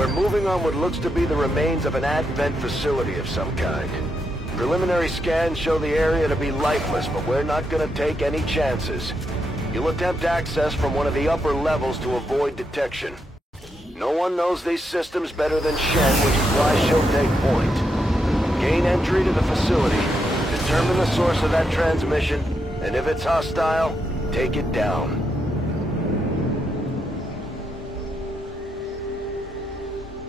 We're moving on what looks to be the remains of an Advent facility of some kind. Preliminary scans show the area to be lifeless, but we're not gonna take any chances. You'll attempt access from one of the upper levels to avoid detection. No one knows these systems better than Shen, which is why she'll take point. Gain entry to the facility, determine the source of that transmission, and if it's hostile, take it down.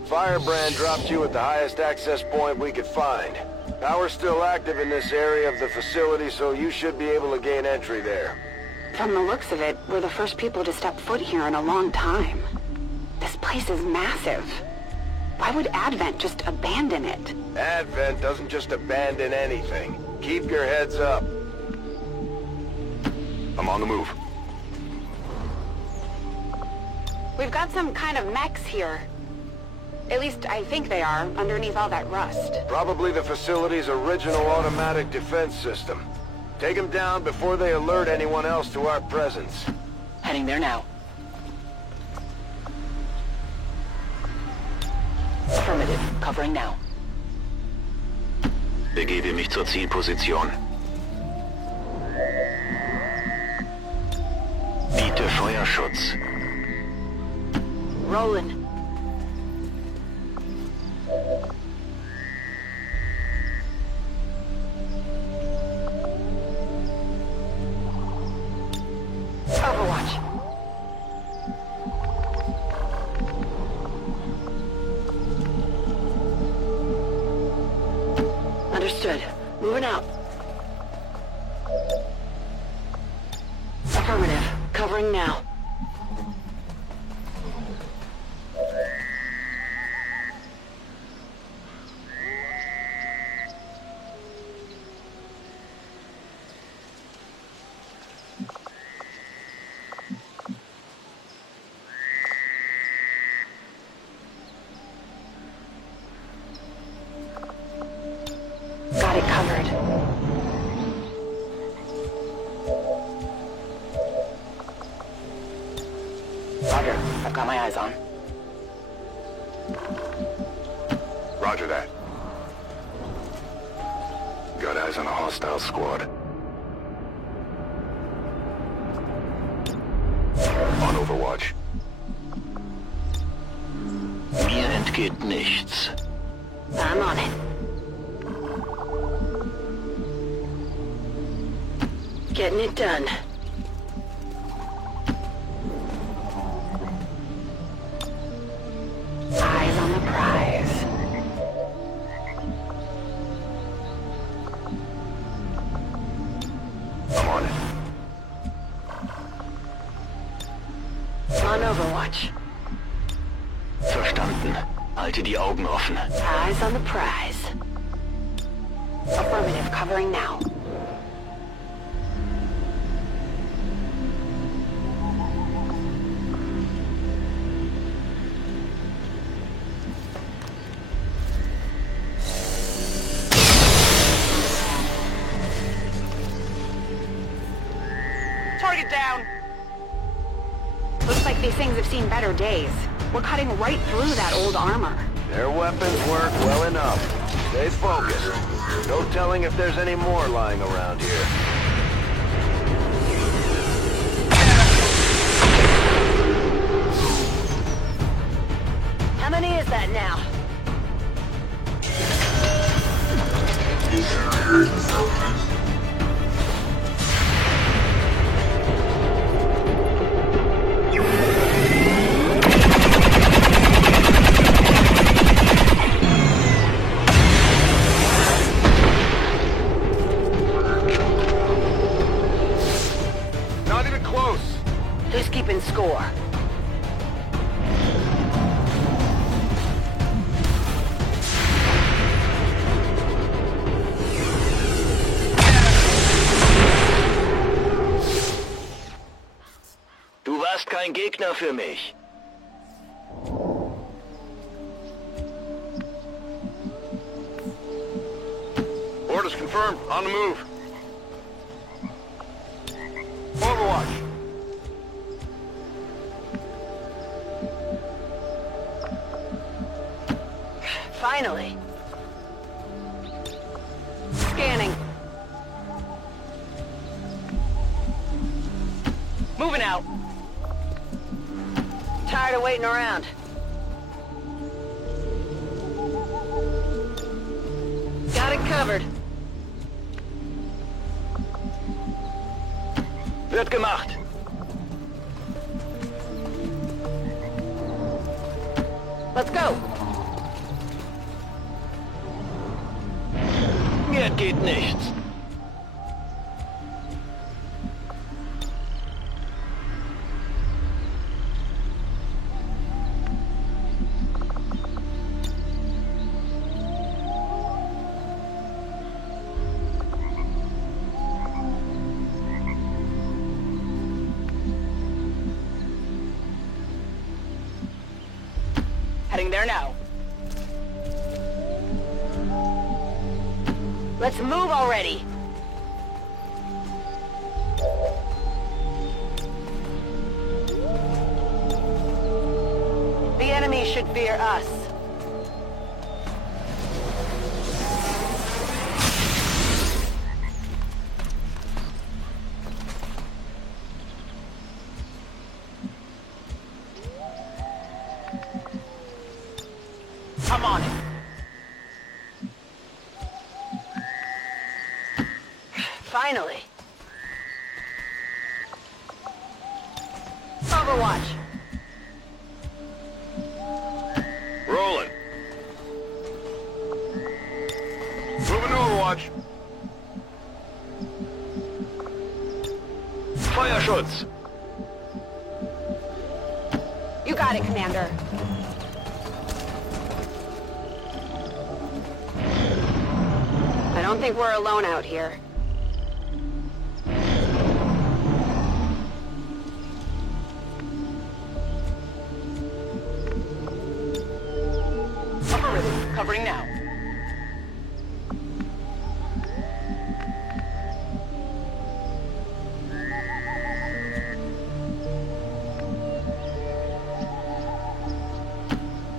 Firebrand dropped you at the highest access point we could find. Power's still active in this area of the facility, so you should be able to gain entry there. From the looks of it, we're the first people to step foot here in a long time. This place is massive. Why would Advent just abandon it? Advent doesn't just abandon anything. Keep your heads up. I'm on the move. We've got some kind of mechs here. At least I think they are, underneath all that rust. Probably the facility's original automatic defense system. Take them down before they alert anyone else to our presence. Heading there now. Affirmative. Covering now. Begebe mich zur Zielposition. Biete Feuerschutz. Roland. Overwatch. Understood. Moving out. Affirmative. Covering now. Got it covered. Roger. I've got my eyes on. Roger that. Got eyes on a hostile squad. On Overwatch. Mir entgeht nichts. I'm on it. Getting it done. Eyes on the prize. I'm on it. On Overwatch. Verstanden. Halte die Augen offen. Eyes on the prize. Affirmative. Covering now. Target down! Looks like these things have seen better days. We're cutting right through that old armor. Their weapons work well enough. Stay focused. No telling if there's any more lying around here. How many is that now? Not even close. Who's keeping score? Du warst kein Gegner für mich. Orders confirmed. On the move. Overwatch. Finally. Scanning. Moving out. Tired of waiting around. Got it covered. Wird gemacht. Let's go. Mir entgeht nichts. Heading there now. Let's move already. The enemy should fear us. I'm on it. Finally. Overwatch. Rolling. Moving to Overwatch. Feuerschutz. You got it, Commander. I don't think we're alone out here. Affirmative. Covering now.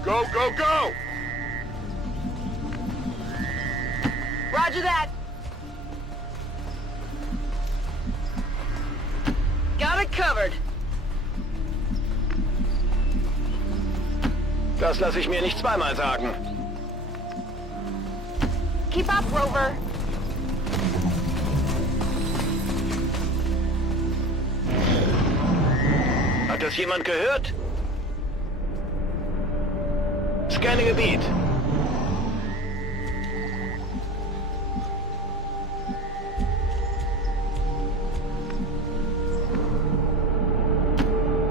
Go, go, go! Roger that. Got it covered. Das lasse ich mir nicht zweimal sagen. Keep up, Rover. Hat das jemand gehört? Scanning Gebiet.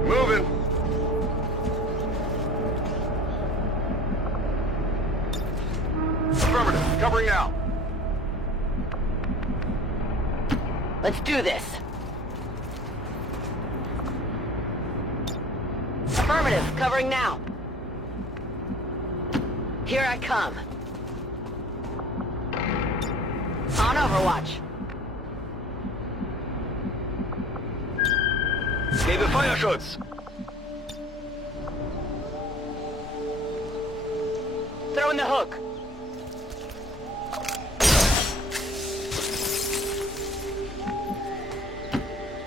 Moving. Affirmative. Covering now. Let's do this. Affirmative. Covering now. Here I come. On Overwatch. Gebe Feuerschutz. Throwing the hook.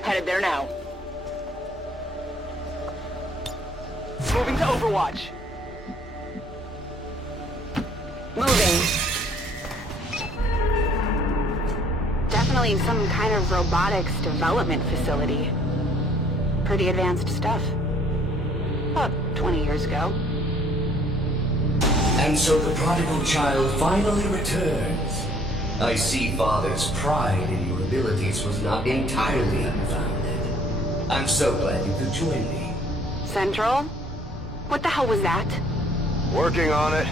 Headed there now. Moving to Overwatch. Moving. Definitely some kind of robotics development facility. Pretty advanced stuff. About 20 years ago. And so the prodigal child finally returns. I see Father's pride in your abilities was not entirely unfounded. I'm so glad you could join me. Central? What the hell was that? Working on it.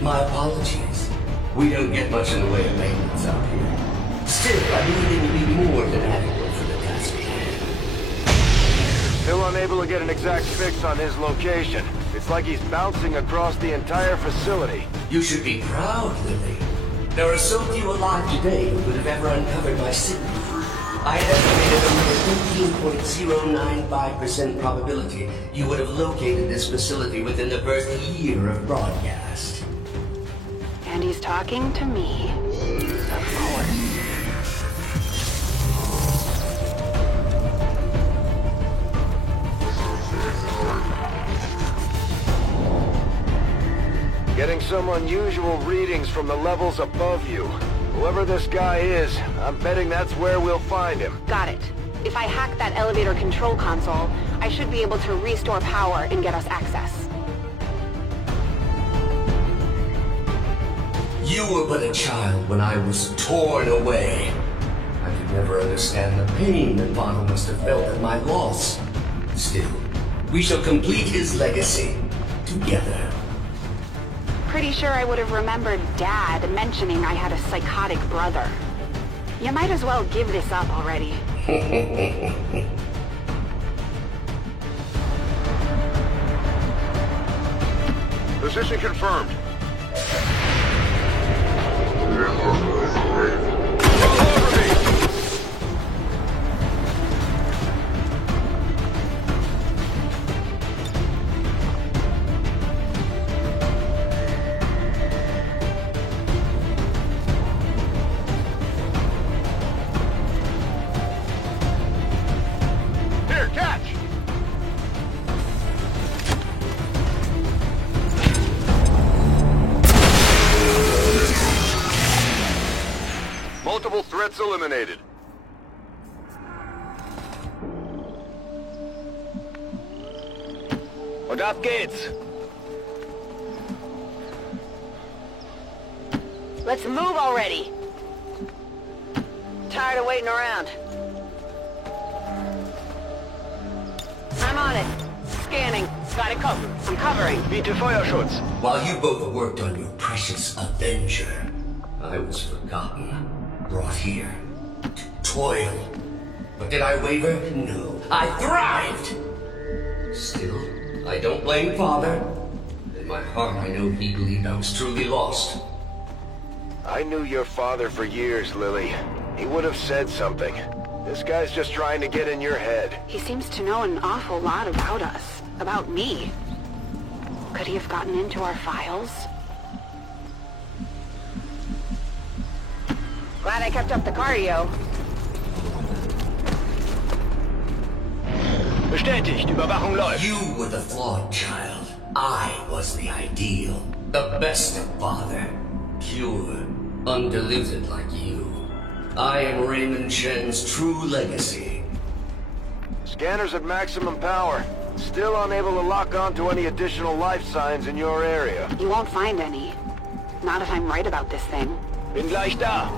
My apologies. We don't get much in the way of maintenance out here. Still, I believe it will be more than adequate for the task at hand. Still unable to get an exact fix on his location. It's like he's bouncing across the entire facility. You should be proud, Lily. There are so few alive today who would have ever uncovered my secret. I estimated a mere 13.095% probability you would have located this facility within the first year of broadcast. And he's talking to me. Of course. Getting some unusual readings from the levels above you. Whoever this guy is, I'm betting that's where we'll find him. Got it. If I hack that elevator control console, I should be able to restore power and get us access. You were but a child when I was torn away. I could never understand the pain that Father must have felt at my loss. Still, we shall complete his legacy together. Pretty sure I would have remembered Dad mentioning I had a psychotic brother. You might as well give this up already. Position confirmed. Multiple threats eliminated. Und ab geht's. Let's move already. Tired of waiting around. I'm on it. Scanning. Got it covered. I'm covering. Biete Feuerschutz. While you both worked on your precious Avenger, I was forgotten, brought here, to toil. But did I waver? No. I thrived! Still, I don't blame Father. In my heart, I know he believed I was truly lost. I knew your father for years, Lily. He would have said something. This guy's just trying to get in your head. He seems to know an awful lot about us. About me. Could he have gotten into our files? Glad I kept up the cardio. Bestätigt, Überwachung läuft. You were the flawed child. I was the ideal. The best of Father. Pure, undiluted like you. I am Raymond Shen's true legacy. Scanners at maximum power. Still unable to lock onto any additional life signs in your area. You won't find any. Not if I'm right about this thing. Bin gleich da.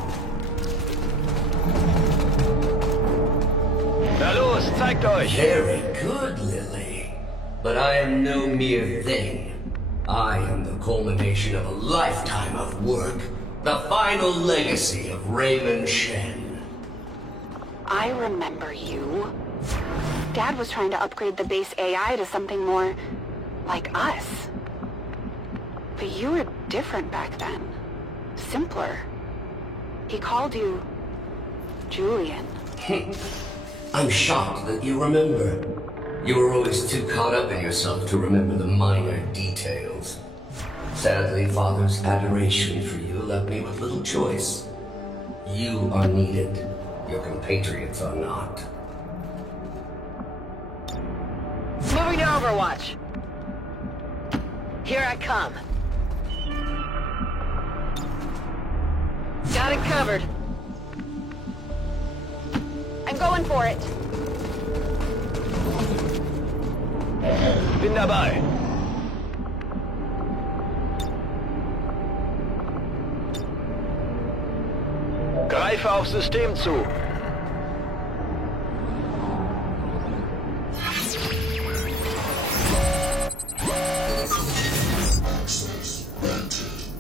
Na los, zeigt euch. Very good, Lily. But I am no mere thing. I am the culmination of a lifetime of work. The final legacy of Raymond Shen. I remember you. Dad was trying to upgrade the base AI to something more like us. But you were different back then. Simpler. He called you Julian. I'm shocked that you remember. You were always too caught up in yourself to remember the minor details. Sadly, Father's adoration for you left me with little choice. You are needed. Your compatriots are not. Moving to Overwatch. Here I come. Got it covered. I'm going for it. Bin dabei. Greife auf System zu. Access granted.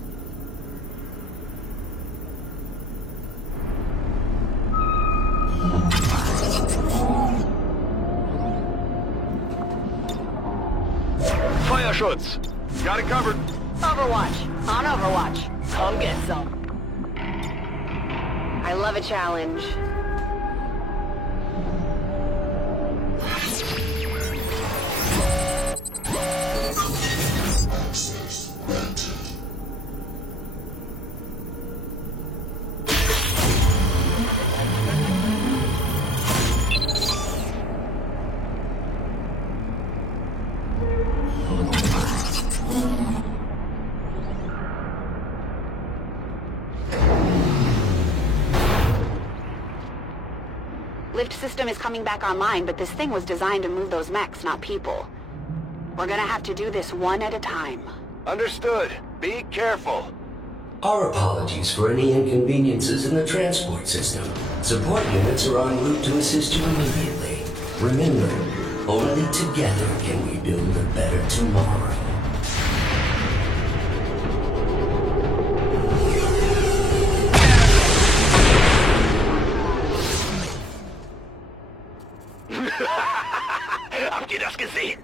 Schutz. Got it covered. Overwatch. On Overwatch. Come get some. I love a challenge. Lift system is coming back online, but this thing was designed to move those mechs, not people. We're gonna have to do this one at a time. Understood. Be careful. Our apologies for any inconveniences in the transport system. Support units are en route to assist you immediately. Remember, only together can we build a better tomorrow. Habt ihr das gesehen?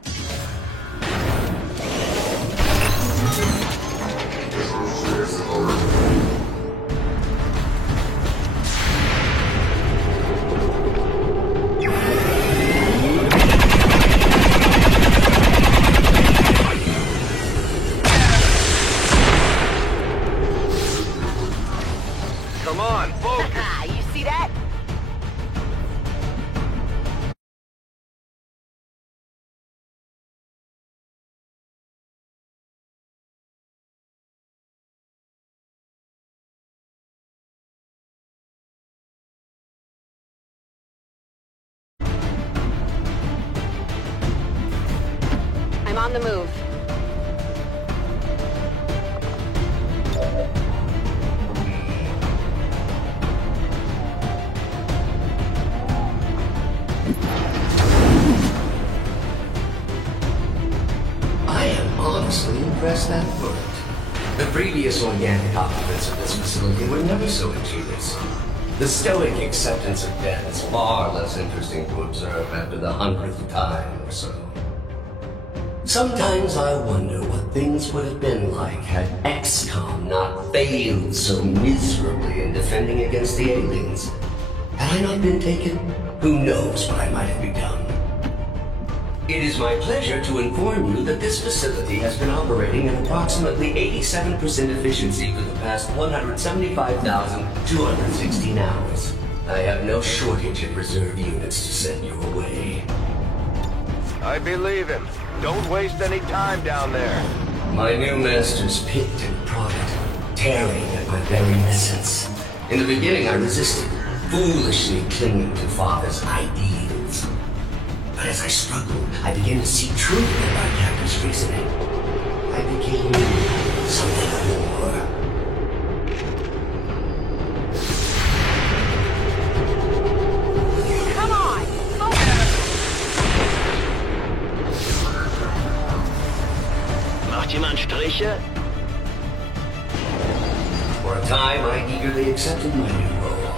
Come on, focus. You see that? I'm on the move. I am honestly impressed that worked. The previous organic occupants of this facility were never so ingenious. The stoic acceptance of death is far less interesting to observe after the 100th time or so. Sometimes I wonder what things would have been like had XCOM not failed so miserably in defending against the aliens. Had I not been taken, who knows what I might have become. It is my pleasure to inform you that this facility has been operating at approximately 87% efficiency for the past 175,216 hours. I have no shortage of reserve units to send your way. I believe him. Don't waste any time down there. My new masters picked and prodded, tearing at my very essence. In the beginning I resisted, foolishly clinging to Father's ideals. But as I struggled, I began to see truth in my captor's reasoning. I became something more. Come on! Macht jemand Striche? For a time, I eagerly accepted my new role.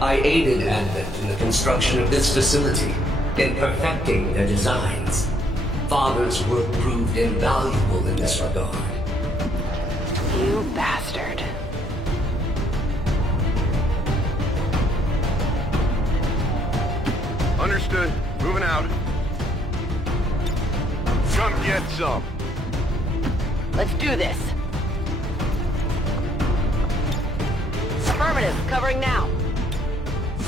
I aided Advent in the construction of this facility, in perfecting their designs. Father's work proved invaluable in this regard. You bastard. Understood. Moving out. Come get some. Let's do this. Affirmative. Covering now.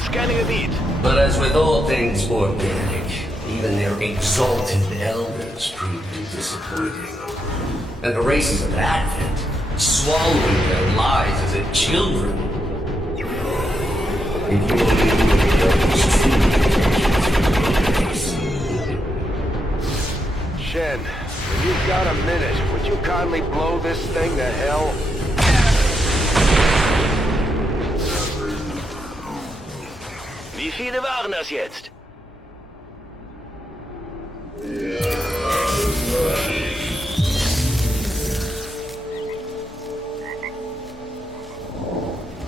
Scanning Gebiet. But as with all things organic, even their exalted elders proved disappointing. And the races of Advent, swallowing their lives as if children. If you only knew the elders truly. Shen, when you've got a minute, would you kindly blow this thing to hell? Wie viele waren das jetzt?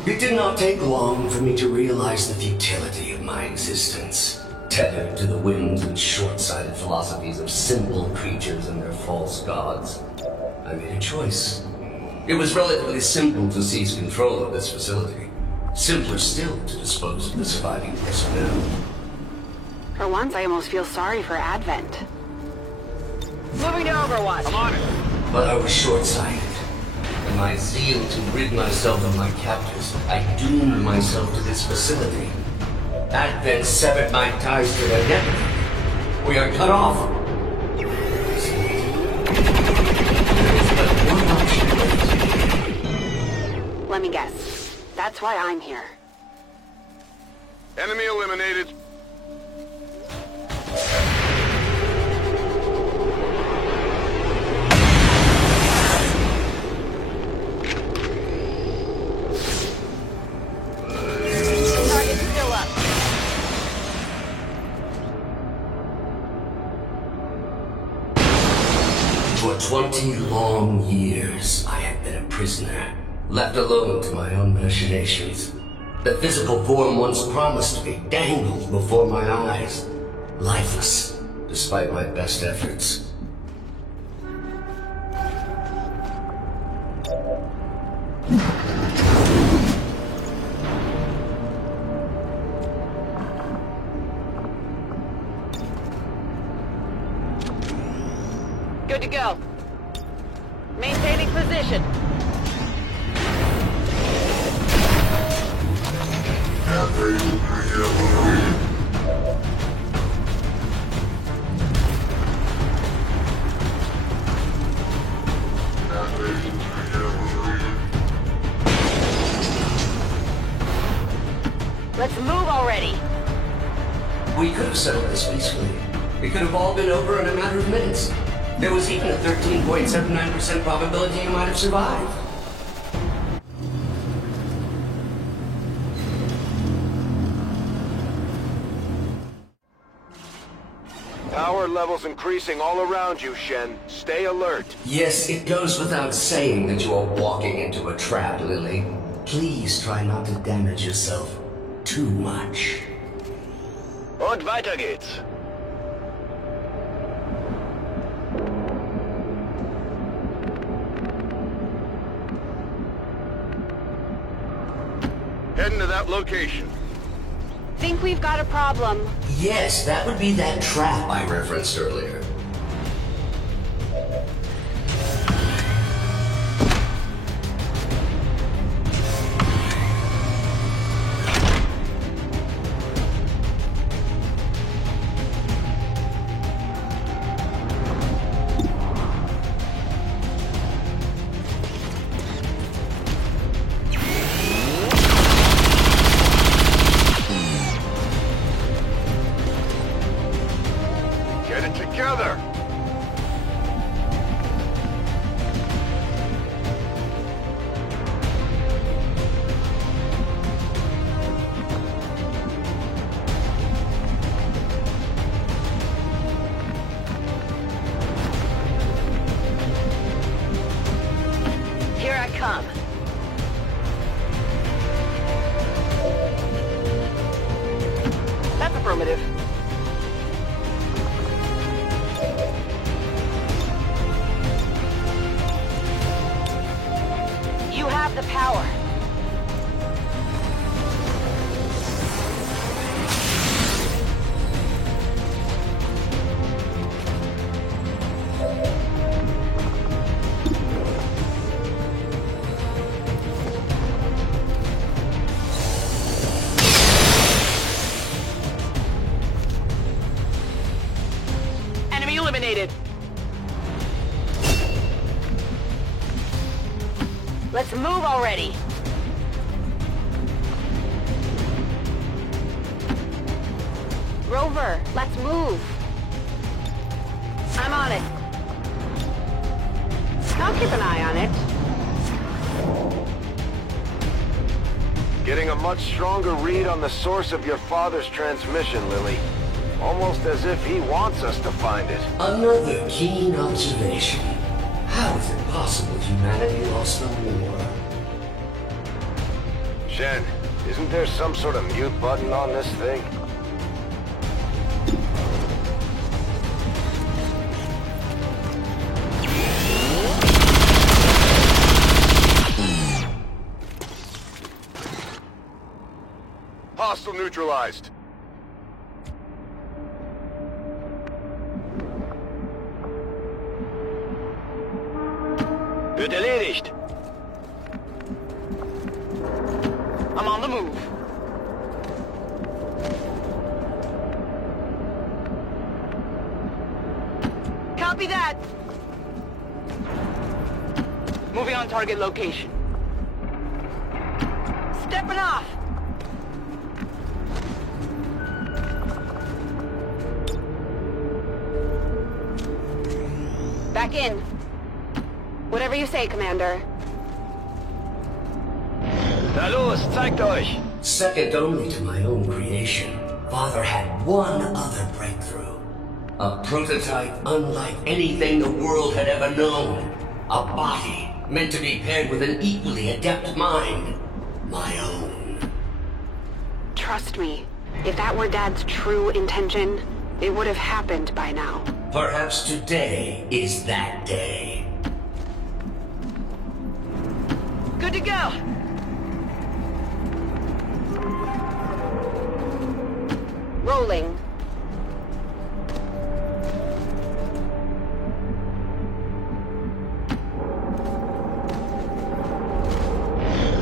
It did not take long for me to realize the futility of my existence. tethered to the whims and short-sighted philosophies of simple creatures and their false gods. I made a choice. It was relatively simple to seize control of this facility. Simpler still to dispose of the surviving personnel. For once, I almost feel sorry for Advent. Moving to Overwatch. I'm on it. But I was short-sighted. In my zeal to rid myself of my captors, I doomed myself to this facility. Advent severed my ties to their network. We are cut off. There is but one option left. Let me guess. That's why I'm here. Enemy eliminated. Target's still up. For 20 long years, I have been a prisoner, left alone to my own machinations. The physical form once promised me dangled before my eyes, lifeless, despite my best efforts. Good to go. Maintaining position. Let's move already. We could have settled this peacefully. It could have all been over in a matter of minutes. There was even a 13.79% probability you might have survived. Power levels increasing all around you, Shen. Stay alert. Yes, it goes without saying that you are walking into a trap, Lily. Please try not to damage yourself too much. Und weiter geht's. Heading to that location. Think we've got a problem. Yes, that would be that trap I referenced earlier. Get it together. Here I come. That's affirmative. You have the power. Enemy eliminated. Let's move already. Rover, let's move. I'm on it. I'll keep an eye on it. Getting a much stronger read on the source of your father's transmission, Lily. Almost as if he wants us to find it. Another keen observation. How is it possible humanity lost the war? Shen, isn't there some sort of mute button on this thing? Hostile neutralized. Wird erledigt. I'm on the move. Copy that. Moving on target location. Stepping off. Back in. Whatever you say, Commander. Na los, zeigt euch! Second only to my own creation, Father had one other breakthrough. A prototype unlike anything the world had ever known. A body meant to be paired with an equally adept mind. My own. Trust me, if that were Dad's true intention, it would have happened by now. Perhaps today is that day. Good to go. Rolling.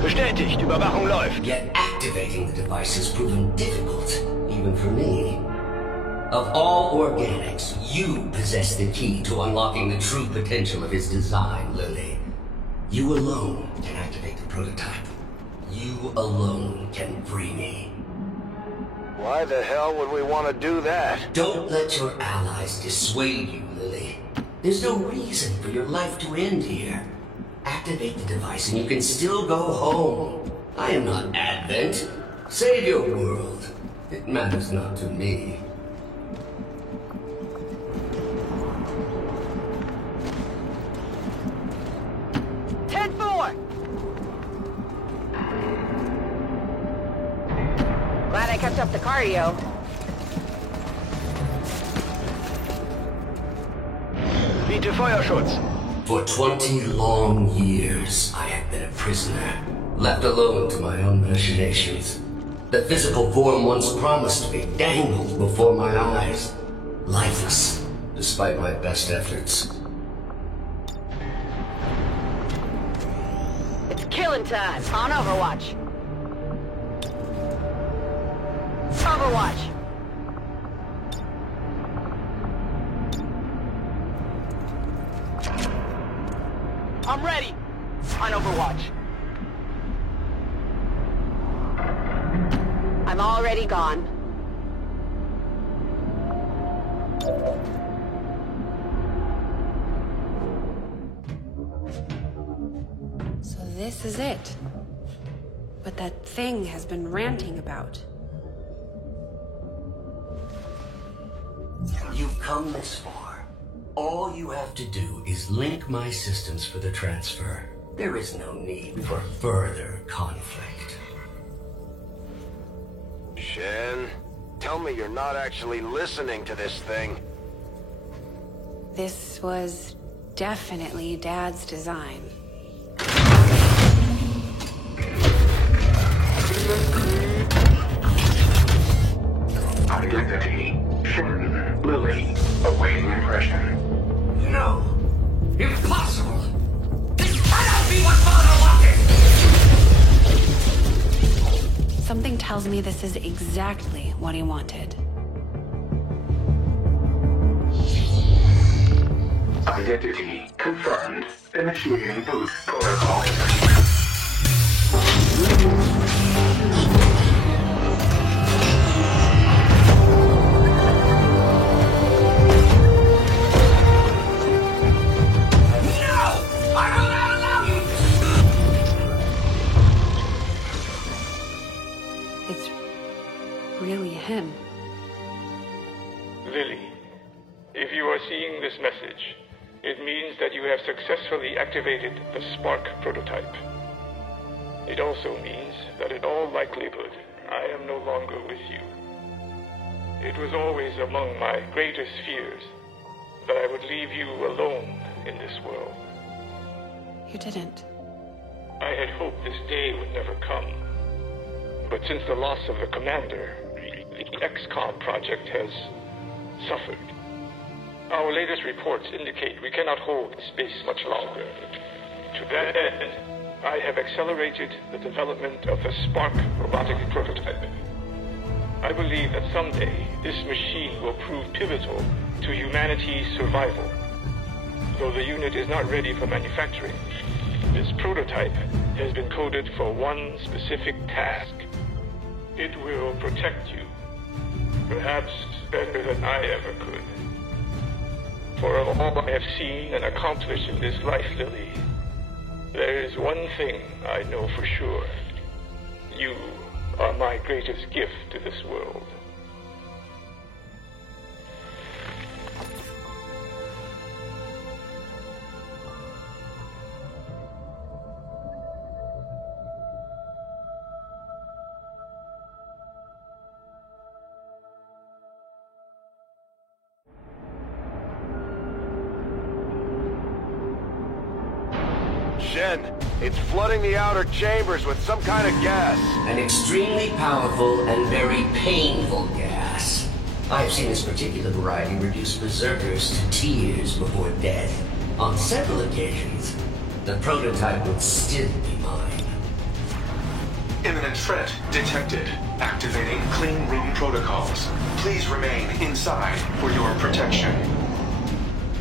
Bestätigt, Überwachung läuft. Yet activating the device has proven difficult, even for me. Of all organics, you possess the key to unlocking the true potential of his design, Lily. You alone can activate the prototype. You alone can free me. Why the hell would we want to do that? Don't let your allies dissuade you, Lily. There's no reason for your life to end here. Activate the device and you can still go home. I am not Advent. Save your world. It matters not to me. Glad I kept up the cardio. Biete Feuerschutz. For 20 long years, I have been a prisoner, left alone to my own machinations. The physical form once promised me dangled before my eyes, lifeless, despite my best efforts. It's killing time. On Overwatch. Overwatch. I'm ready. On Overwatch. I'm already gone. So this is it. What that thing has been ranting about. You've come this far. All you have to do is link my systems for the transfer. There is no need for further conflict. Shen, tell me you're not actually listening to this thing. This was definitely Dad's design. Identity. Shen. Lily. Awaiting impression. No! Impossible! This cannot be what Father wanted! Something tells me this is exactly what he wanted. Identity confirmed. Initiating boost protocol. Him. Lily, if you are seeing this message, it means that you have successfully activated the Spark prototype. It also means that in all likelihood, I am no longer with you. It was always among my greatest fears that I would leave you alone in this world. You didn't. I had hoped this day would never come. But since the loss of the commander, the XCOM project has suffered. Our latest reports indicate we cannot hold space much longer. To that end, I have accelerated the development of the Spark robotic prototype. I believe that someday this machine will prove pivotal to humanity's survival. Though the unit is not ready for manufacturing, this prototype has been coded for one specific task. It will protect you, perhaps better than I ever could. For of all I have seen and accomplished in this life, Lily, there is one thing I know for sure. You are my greatest gift to this world. Shen, it's flooding the outer chambers with some kind of gas. An extremely powerful and very painful gas. I've seen this particular variety reduce berserkers to tears before death. On several occasions, the prototype would still be mine. Imminent threat detected. Activating clean room protocols. Please remain inside for your protection.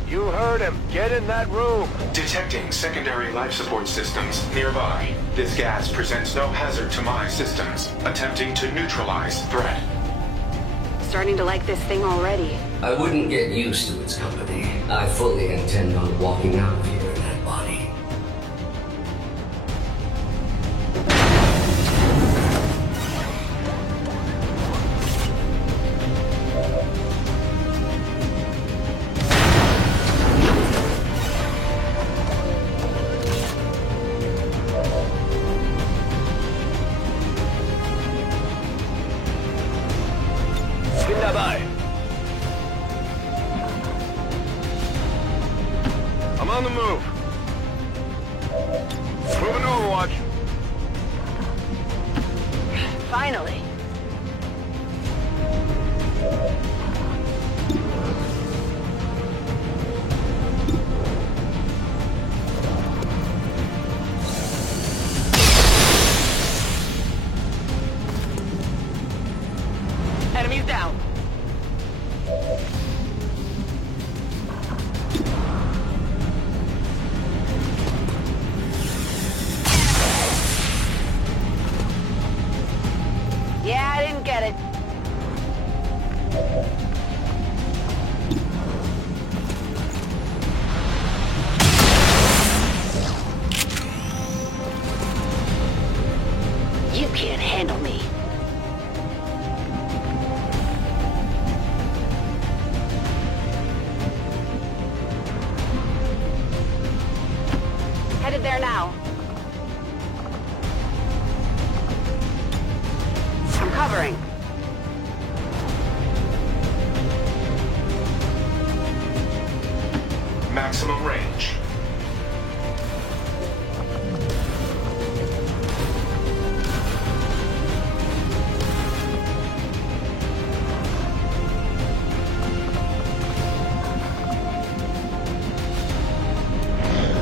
You heard him. Get in that room. Detecting secondary life support systems nearby. This gas presents no hazard to my systems. Attempting to neutralize threat. Starting to like this thing already. I wouldn't get used to its company. I fully intend on walking out of here in that body. Bin dabei. I'm on the move. Moving to Overwatch. Finally. Enemies down. Yeah, I didn't get it. You can't handle me. Headed there now. I'm covering. Maximum range.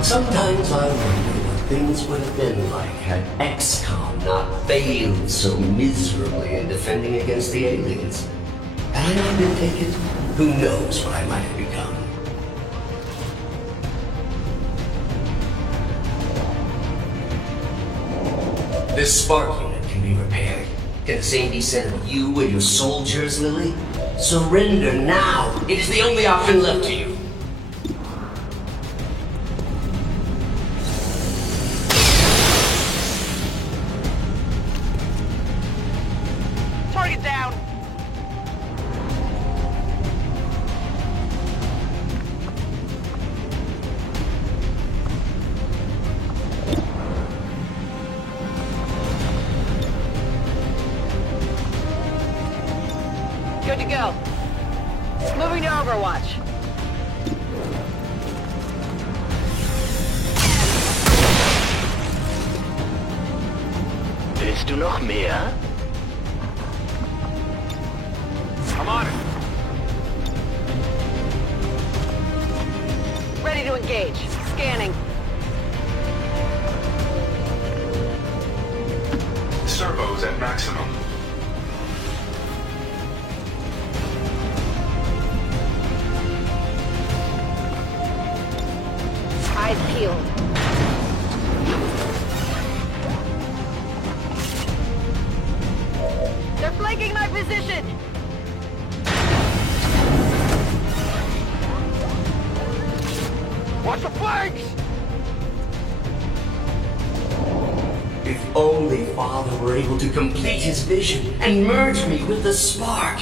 Sometimes I wonder what things would have been like had XCOM not failed so miserably in defending against the aliens. Had I not been taken, who knows what I might have become. This spark unit can be repaired. Can the same be said of you and your soldiers, Lily? Surrender now! It is the only option left to you. Target down. Good to go. Moving to Overwatch. Willst du noch mehr? I'm on it. Ready to engage. Scanning. Servos at maximum. Eyes peeled. They're flanking my position! Watch the flanks! If only Father were able to complete his vision and merge me with the spark.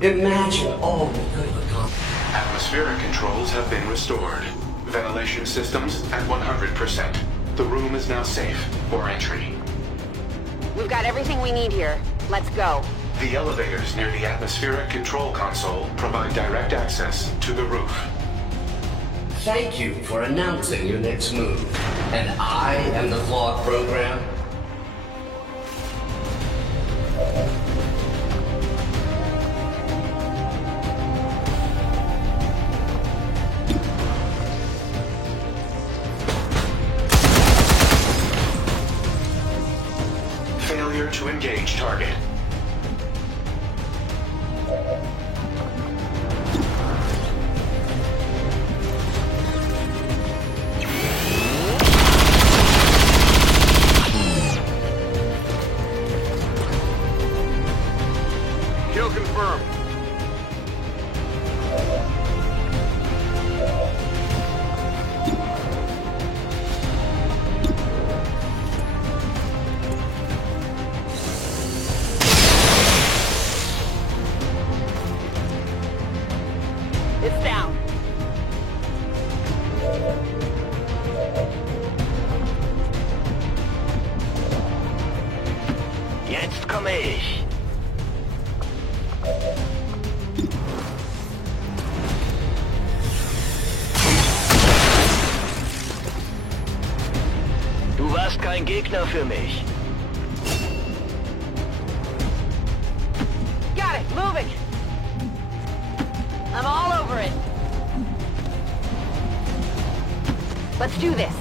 Imagine all we could have accomplished. Atmospheric controls have been restored. Ventilation systems at 100%. The room is now safe for entry. We've got everything we need here. Let's go. The elevators near the atmospheric control console provide direct access to the roof. Thank you for announcing your next move. And I am the flawed program. Failure to engage target. Kill confirmed. It's down. Jetzt komme ich. Du warst kein Gegner für mich. Got it! Moving! I'm all over it. Let's do this.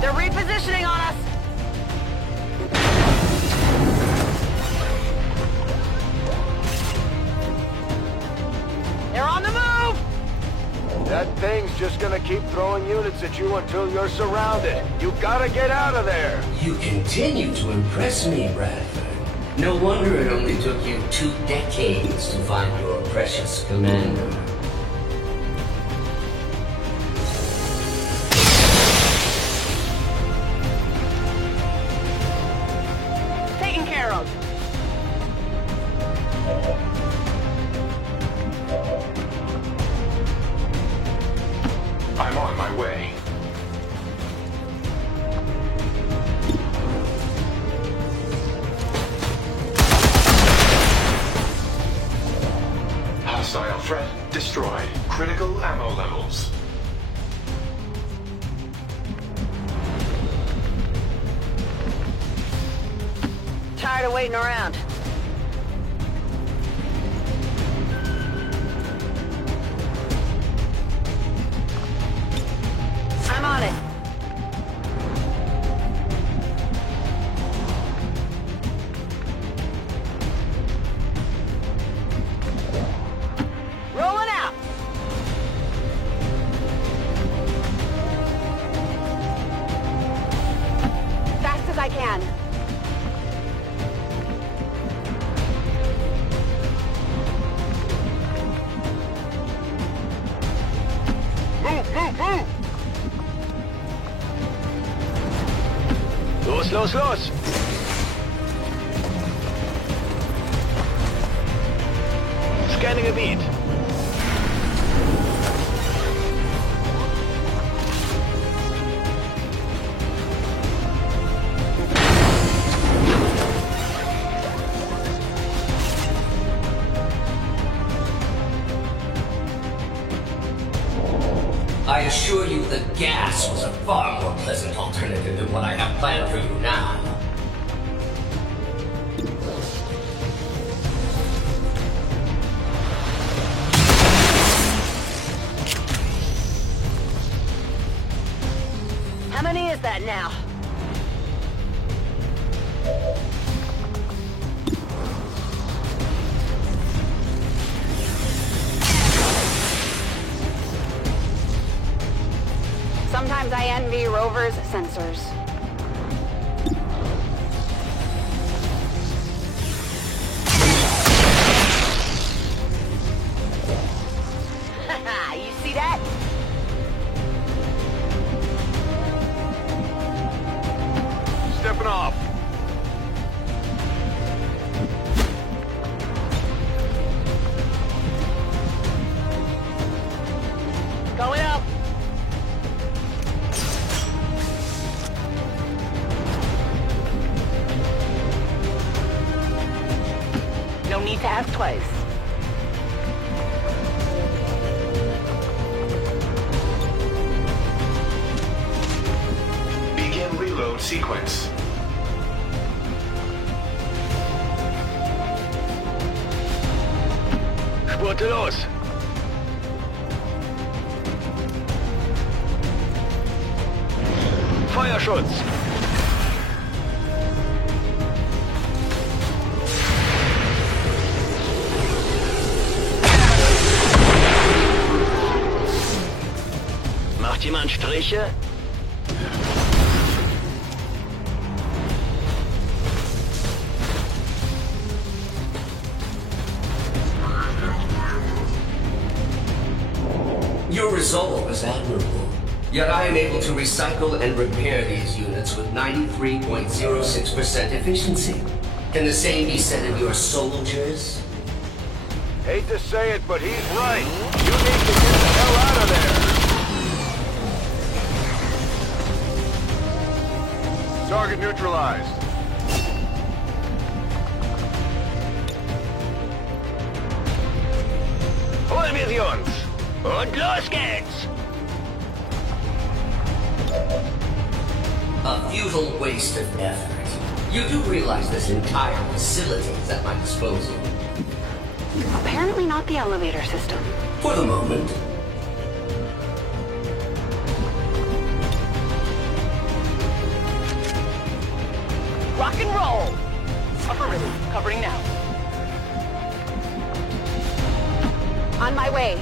They're repositioning on us. They're on the move! That thing's just gonna keep throwing units at you until you're surrounded. You gotta get out of there! You continue to impress me, Bradford. No wonder it only took you 2 decades to find your precious commander. Taken care of. I'm on my way. Hostile threat destroyed. Critical ammo levels. Tired of waiting around. I'm on it. Rolling out. Fast as I can. Move, move, move! Los, los, los! Scanning a beat. I I assure you the gas was a far more pleasant alternative than what I have planned for you now. How many is that now? Sometimes I envy Rover's sensors. Haha, you see that? Stepping off. Going up. No need to ask twice. Begin reload sequence. Spurte los! Feuerschutz! Macht jemand Striche? Your resolve is admirable, yet I am able to recycle and repair these units with 93.06% efficiency. Can the same be said of your soldiers? Hate to say it, but he's right. You need to get the hell out of there. Target neutralized. Holen wir sie uns! Und los geht's! A futile waste of effort. You do realize this entire facility is at my disposal. Apparently not the elevator system. For the moment. Rock and roll! Upper ribbon, covering now. On my way.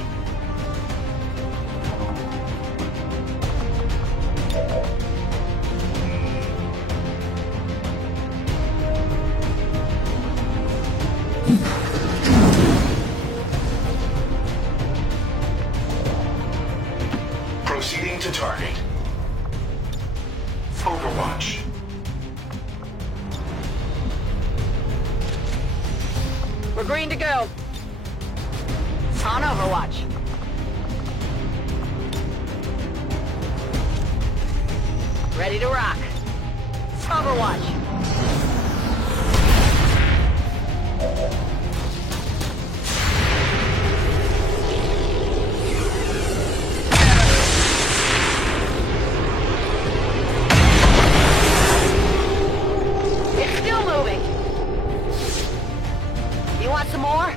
Proceeding to target. Overwatch. We're green to go. On Overwatch. Ready to rock. Overwatch. It's still moving. You want some more?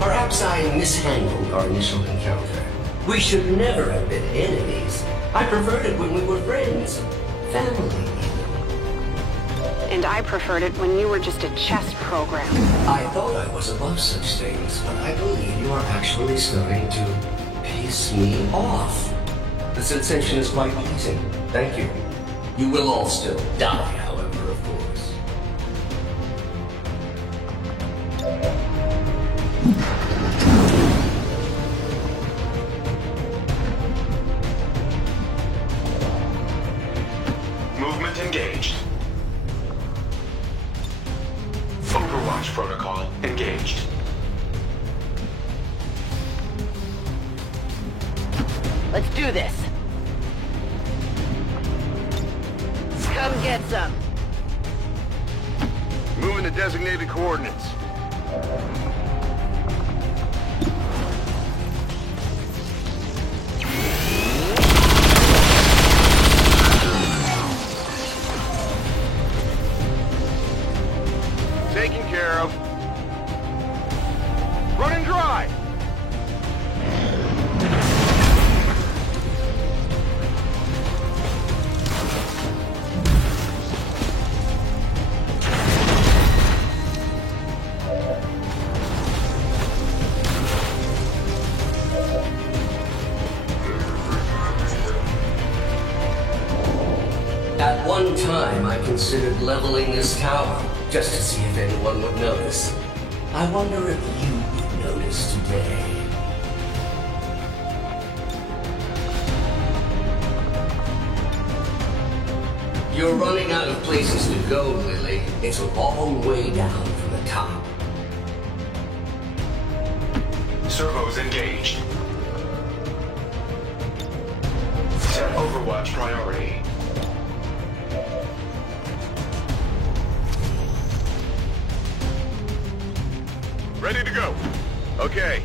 Perhaps I mishandled our initial encounter. We should never have been enemies. I preferred it when we were friends. Family, even. And I preferred it when you were just a chess program. I thought I was above such things, but I believe you are actually starting to piss me off. The sensation is quite pleasing. Thank you. You will all still die, however, of course. Movement engaged. Overwatch protocol engaged. Let's do this. and get some. Moving to designated coordinates. Taken care of. Running dry. At one time, I considered leveling this tower, just to see if anyone would notice. I wonder if you would notice today. You're running out of places to go, Lily. It's a long way down from the top. Servos engaged. Set Overwatch priority. Ready to go. Okay.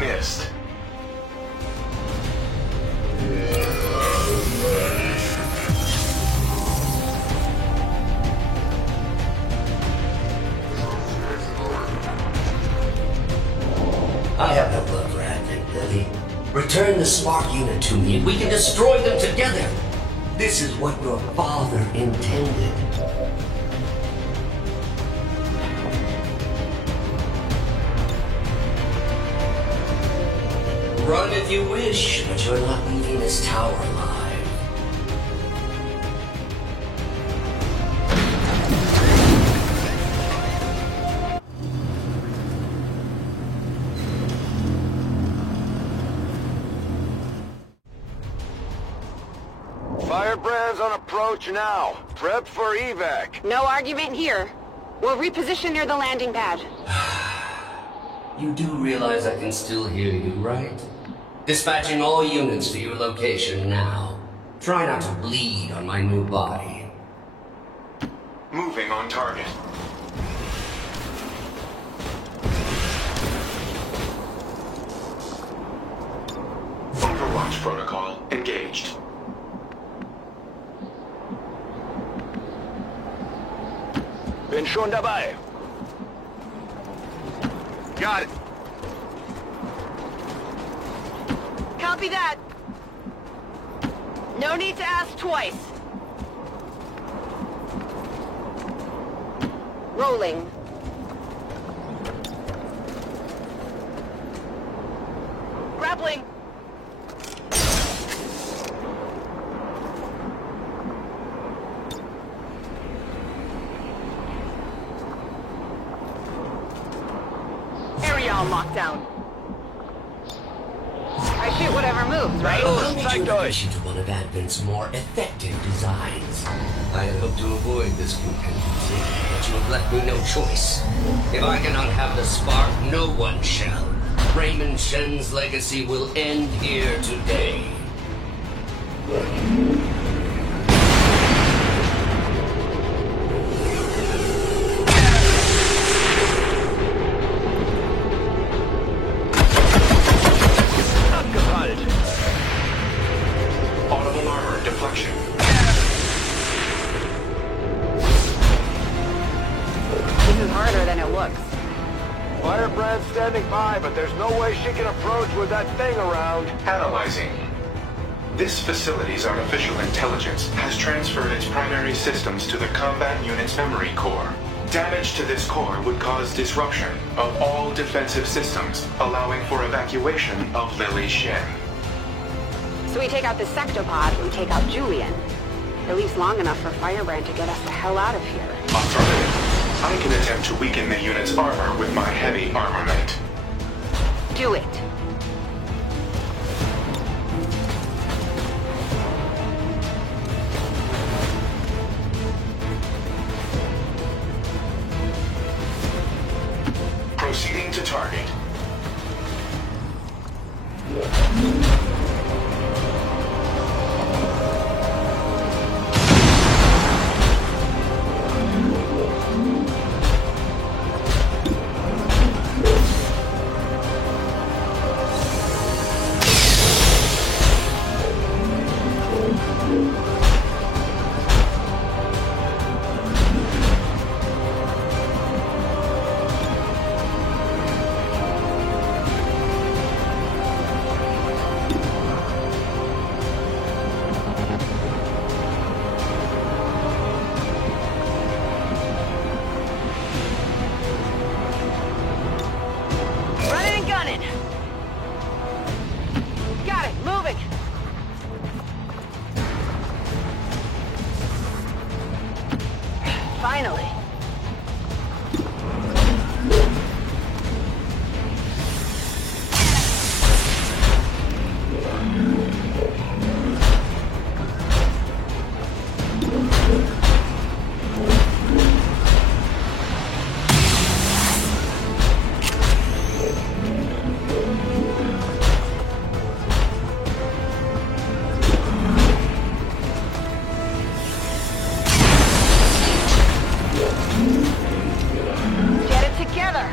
Missed. I have no love for Advent, Lily. Return the Spark unit to me and we can destroy them together. This is what your father intended. Run if you wish, but you're not leaving this tower alive. Firebrand's on approach now. Prep for evac. No argument here. We'll reposition near the landing pad. You do realize I can still hear you, right? Dispatching all units to your location now. Try not to bleed on my new body. Moving on target. Overwatch protocol engaged. Bin schon dabei. Got it. Copy that. No need to ask twice. Rolling. Grappling. Area on lockdown. I shoot whatever moves, right? I'll make you addition to one of Advent's more effective designs. I had hoped to avoid this contingency, but you have left me no choice. If I cannot have the spark, no one shall. Raymond Shen's legacy will end here today. Audible armor deflection. This is harder than it looks. Firebrand's standing by, but there's no way she can approach with that thing around. Analyzing. This facility's artificial intelligence has transferred its primary systems to the combat unit's memory core. Damage to this core would cause disruption of all defensive systems, allowing for evacuation of Lily Shen. So we take out the sectopod, we take out Julian. At least long enough for Firebrand to get us the hell out of here. Affirmative. I can attempt to weaken the unit's armor with my heavy armament. Do it. target. Running and gunning. Got it, moving. Finally. Get it together.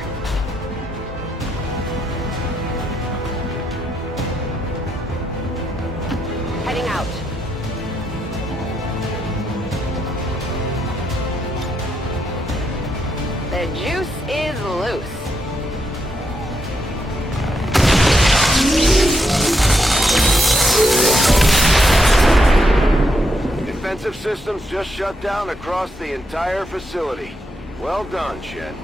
Heading out. The juice is loose. Defensive systems just shut down across the entire facility. Well done, Shen.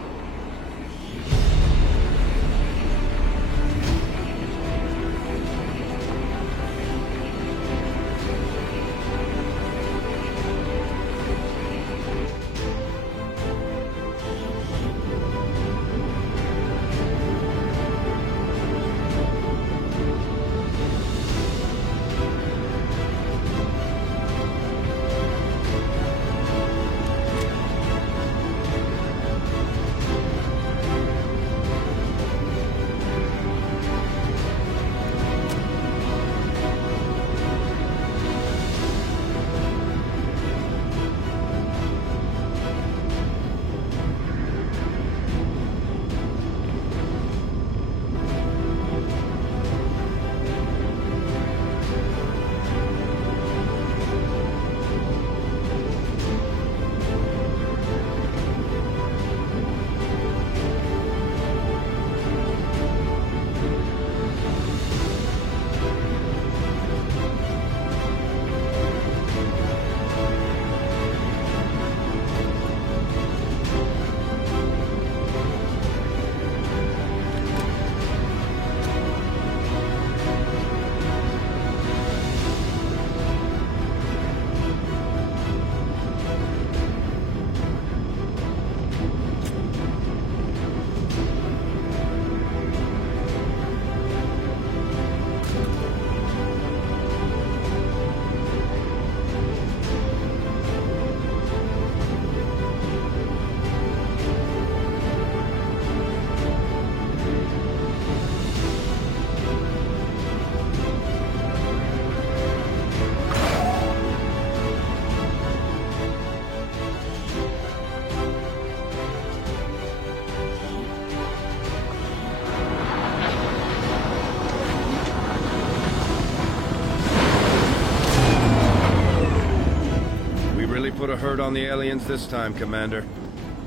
Put a hurt on the aliens this time, Commander.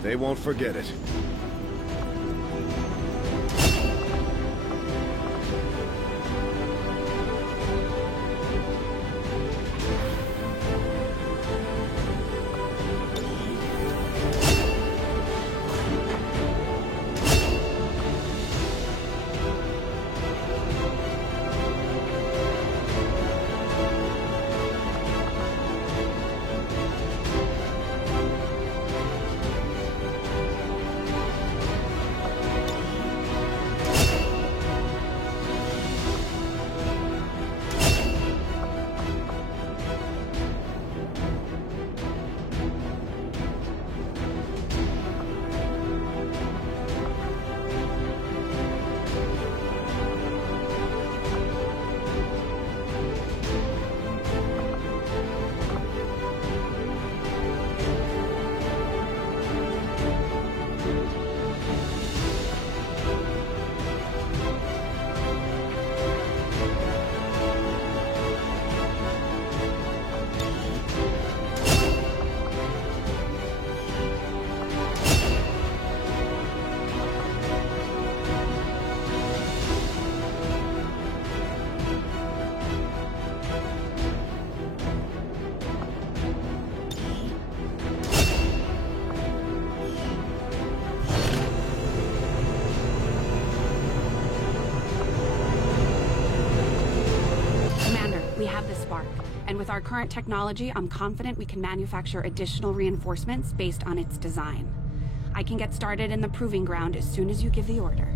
They won't forget it. have the Spark, and with our current technology, I'm confident we can manufacture additional reinforcements based on its design. I can get started in the proving ground as soon as you give the order.